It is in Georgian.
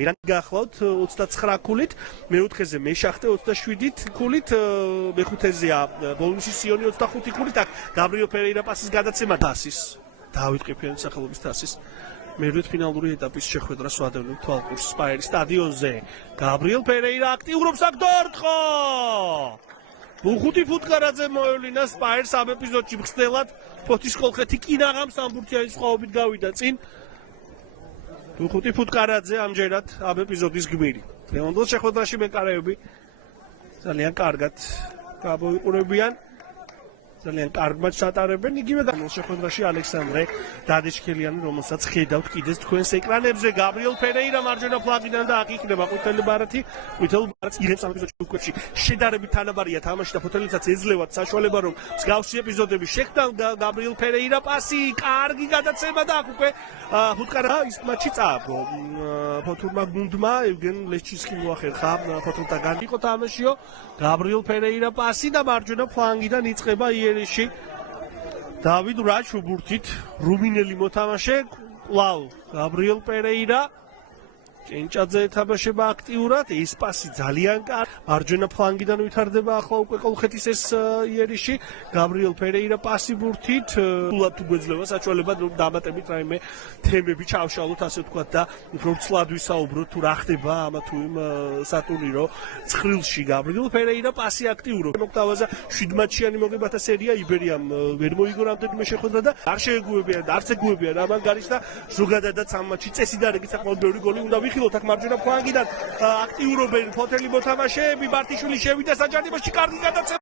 მირანდი გახლავთ 29 ქულით, მეოთხეზე მეშახტე 27 ქულით, მეხუთეზეა ბოლნისის სიონი 25 ქულით, აქ გაბრიელ ფერეირა პასის გადაცემა თასის. დავით ყიფიანის სახელობის თასის. მერვე ფინალური ეტაპის შეხვედრა სვადევნილ თვალყურს სპაერის სტადიონზე. გაბრიელ ფერეირა აქტიურობს აქ დორტყო! ბუხუთი ფუტკარაძე მოევლინა სპაერს ამ ეპიზოდში მხსნელად ფოთის კოლხეთი კინაღამ სამბურთიანის სხვაობით გავიდა წინ. ბუხუთი ფუტკარაძე ამჯერად ამ ეპიზოდის გმირი. დღევანდელ შეხვედრაში მეკარეები ძალიან კარგად გამოიყურებიან. ძალიან კარგ მატჩს ატარებენ. იგივე შეხვედრაში ალექსანდრე დადეშქელიანი, რომელსაც ხედავთ კიდეც თქვენს ეკრანებზე. გაბრიელ ფერეირა მარჯვენა ფლანგიდან და აქ იქნება ყვითელი ბარათი. ყვითელ ბარათს იღებს ამ ეპიზოდში უკვე შედარებით თანაბარია თამაში და ფოთელიცაც ეძლევათ საშუალება, რომ მსგავსი ეპიზოდები შეხვდან. გაბრიელ ფერეირა პასი, კარგი გადაცემა და აქ უკვე ფუტკარა ის მატჩი წააგო. ფოთურმა გუნდმა ევგენ ლეჩინსკი მოახერხა ფოთულთაგან. იყო თამაშიო. გაბრიელ ფერეირა პასი და მარჯვენა ფლანგიდან იწყება იერიში. დავით რაჩუბურთით რუმინელი მოთამაშე კვლავ გაბრიელ პერეირა ჭენჭაძე ეთამაშება აქტიურად. ეს პასი ძალიან კარგი. მარჯვენა ფლანგიდან ვითარდება ახლა უკვე კოლხეთის ეს იერიში. გაბრიელ პერეირა პასი ბურთით სულად უგვეძლევა საშუალება დამატებით რაიმე თემები ჩავშალოთ, ასე ვთქვათ, და უფრო ცლად ვისაუბროთ თუ რა ხდება ამა თუ იმ სატურნირო ცხრილში. გაბრიელ პერეირა პასი აქტიურობს. მოგვთავაზა 7 მატჩიანი მოგებათა სერია. იბერიამ ვერ მოიგო რამდენიმე შეხვედრა და არ შეეგუებიან, არც ეგუებიან ამანგარიშს და ზოგადადაც ამ მატჩში წესიდარგი საკმაოდ ბევრი გოლი უნდა ვიხილოთ. აქ მარჯვენა ფლანგიდან აქტიურობენ ფოთელი მოთამაშეები. მარტიშვილი შევიდა საჯარიმოში, კარგი გადაცემა.